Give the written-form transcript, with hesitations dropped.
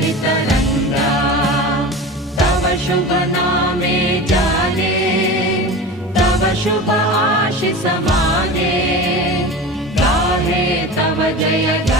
तरंगा तव शुभ नामे जाने तव शुभ आशीष माने गाहे तव जय